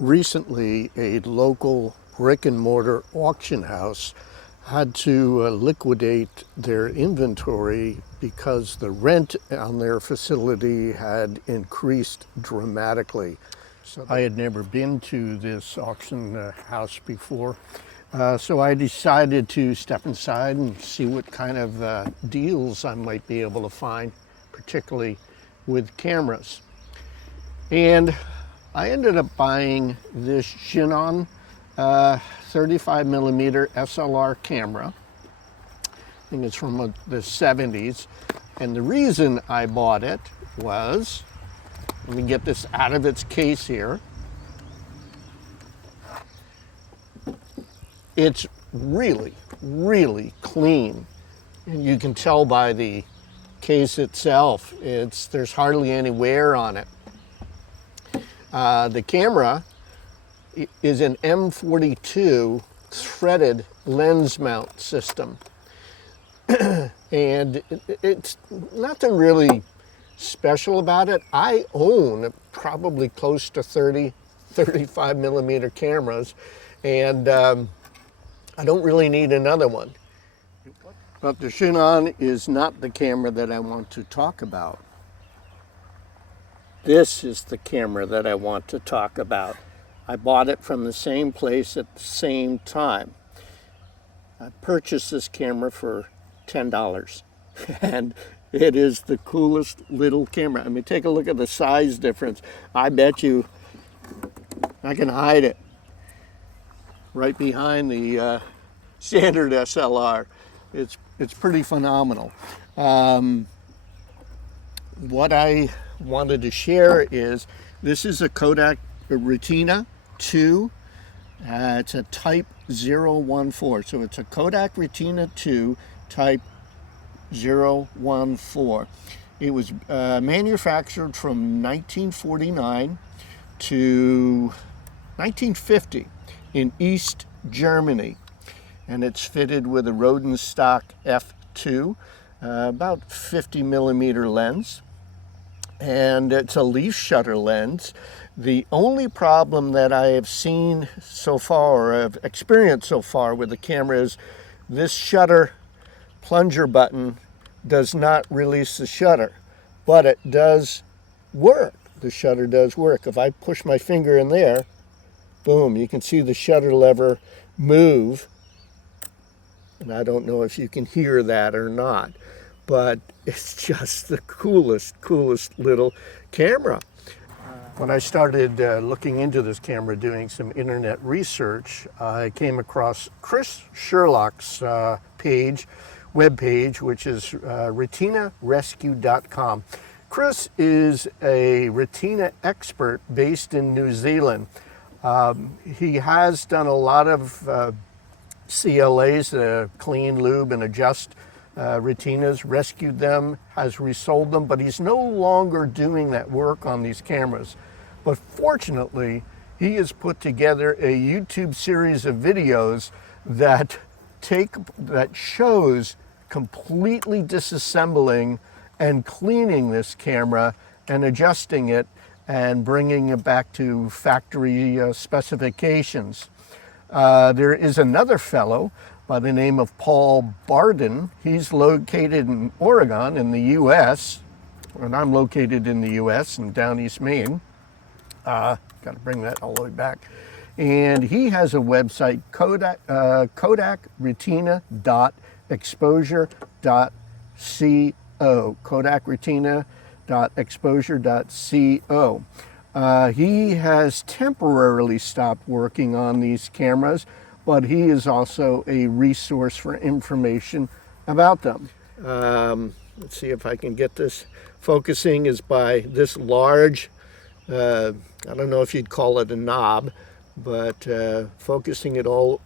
Recently, a local brick and mortar auction house had to liquidate their inventory because the rent on their facility had increased dramatically. So I had never been to this auction house before, so I decided to step inside and see what kind of deals I might be able to find, particularly with cameras. And I ended up buying this Chinon 35mm SLR camera. I think it's from the 70s. And the reason I bought it was, let me get this out of its case here. It's really, really clean. And you can tell by the case itself, there's hardly any wear on it. The camera is an M42 threaded lens mount system. And it's nothing really special about it. I own probably close to 35mm cameras, and I don't really need another one. But the Chinon is not the camera that I want to talk about. This is the camera that I want to talk about. I bought it from the same place at the same time. I purchased this camera for $10, and it is the coolest little camera. I mean, take a look at the size difference. I bet you I can hide it right behind the standard SLR. It's pretty phenomenal. What I wanted to share is this is a Kodak Retina II. It's a type 014, so it's a Kodak Retina II type 014. It was manufactured from 1949 to 1950 in East Germany, and it's fitted with a Rodenstock f2, about 50mm lens. And it's a leaf shutter lens. The only problem that I have seen so far, or have experienced so far with the camera, is this shutter plunger button does not release the shutter, but it does work. The shutter does work. If I push my finger in there, boom, you can see the shutter lever move. And I don't know if you can hear that or not, but it's just the coolest little camera. When I started looking into this camera, doing some internet research, I came across Chris Sherlock's webpage, which is retinarescue.com. Chris is a retina expert based in New Zealand. He has done a lot of CLAs, clean, lube, and adjust retinas, rescued them, has resold them, but he's no longer doing that work on these cameras. But fortunately, he has put together a YouTube series of videos that shows completely disassembling and cleaning this camera and adjusting it and bringing it back to factory specifications. There is another fellow by the name of Paul Barden. He's located in Oregon in the U.S., and I'm located in the U.S. in down East Maine. Got to bring that all the way back. And he has a website, kodakretina.exposure.co. kodakretina.exposure.co. He has temporarily stopped working on these cameras, but he is also a resource for information about them. Let's see if I can get this focusing. Is by this large, I don't know if you'd call it a knob, but focusing it all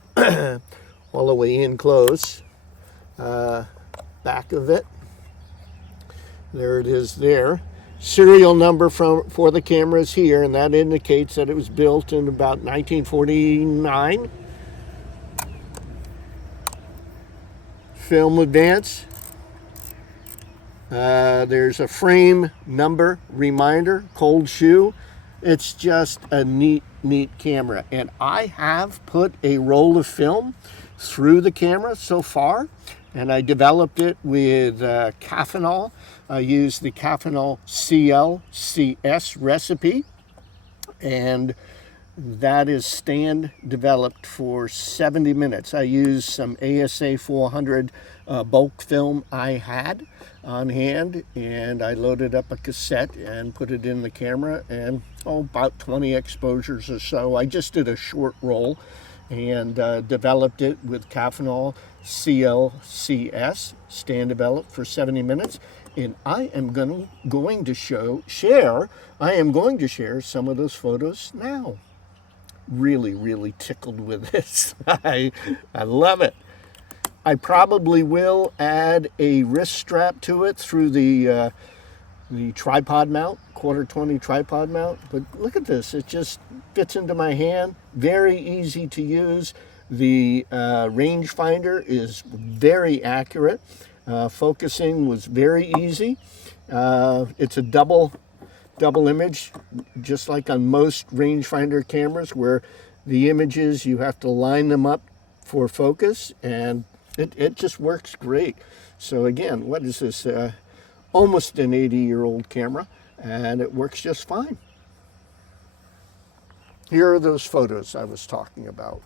all the way in close. Back of it, there it is there. Serial number for the camera is here, and that indicates that it was built in about 1949. Film advance. There's a frame number reminder, cold shoe. It's just a neat camera. And I have put a roll of film through the camera so far, and I developed it with Caffenol. I used the Caffenol CS recipe, and that is stand developed for 70 minutes. I used some ASA 400 bulk film I had on hand, and I loaded up a cassette and put it in the camera, and about 20 exposures or so. I just did a short roll and developed it with Caffenol CS stand developed for 70 minutes. And I am going to share some of those photos now. Really tickled with this. I love it. I probably will add a wrist strap to it through the tripod mount, 1/4-20 tripod mount. But look at this, it just fits into my hand. Very easy to use. The rangefinder is very accurate. Focusing was very easy. It's a double image, just like on most rangefinder cameras, where the images, you have to line them up for focus, and it just works great. So again, what is this? Almost an 80-year-old camera, and it works just fine. Here are those photos I was talking about.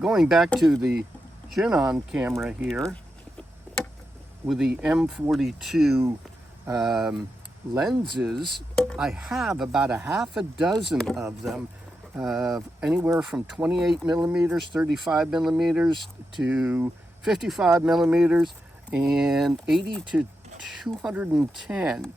Going back to the Chinon camera here with the M42 lenses, I have about a half a dozen of them, anywhere from 28 millimeters, 35 millimeters to 55 millimeters, and 80 to 210.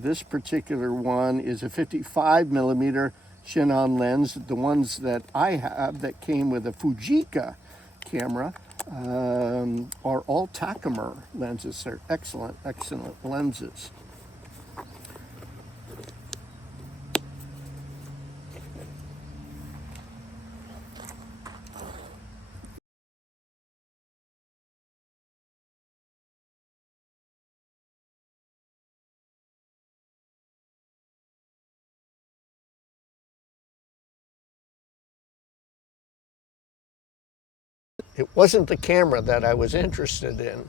This particular one is a 55 millimeter Chinon lens. The ones that I have that came with a Fujica camera are all Takimer lenses. They're excellent lenses. it wasn't the camera that I was interested in.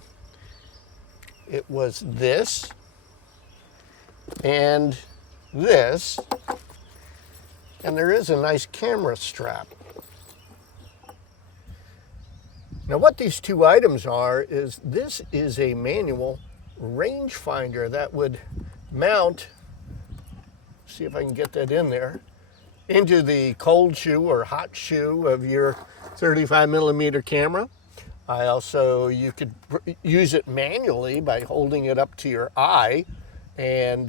It was this and this, and there is a nice camera strap. Now what these two items are is, this is a manual rangefinder that would mount, see if I can get that in there, into the cold shoe or hot shoe of your 35mm camera. You could use it manually by holding it up to your eye and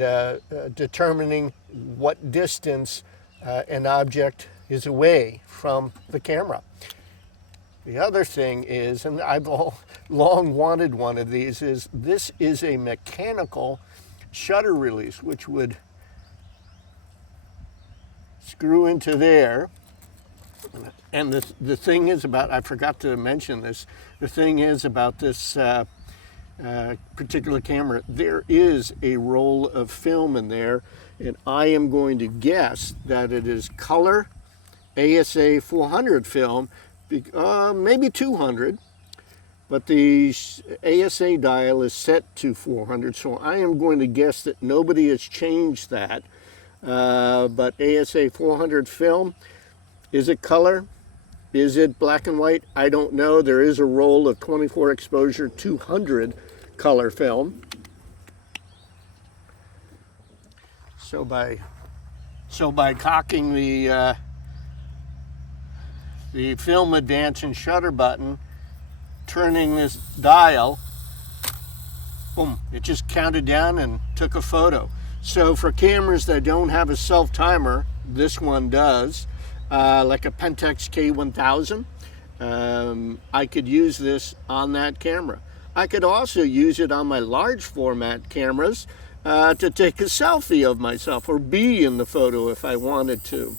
determining what distance an object is away from the camera. The other thing is, and I've long wanted one of these, is this is a mechanical shutter release, which would screw into there. And the thing is about, I forgot to mention this, the thing is about this particular camera, there is a roll of film in there, and I am going to guess that it is color ASA 400 film, maybe 200, but the ASA dial is set to 400, so I am going to guess that nobody has changed that. But ASA 400 film, is it color? Is it black and white? I don't know. There is a roll of 24 exposure 200 color film. So by cocking the film advance and shutter button, turning this dial, boom, it just counted down and took a photo. So for cameras that don't have a self timer, this one does, like a Pentax K1000, I could use this on that camera. I could also use it on my large format cameras to take a selfie of myself or be in the photo if I wanted to.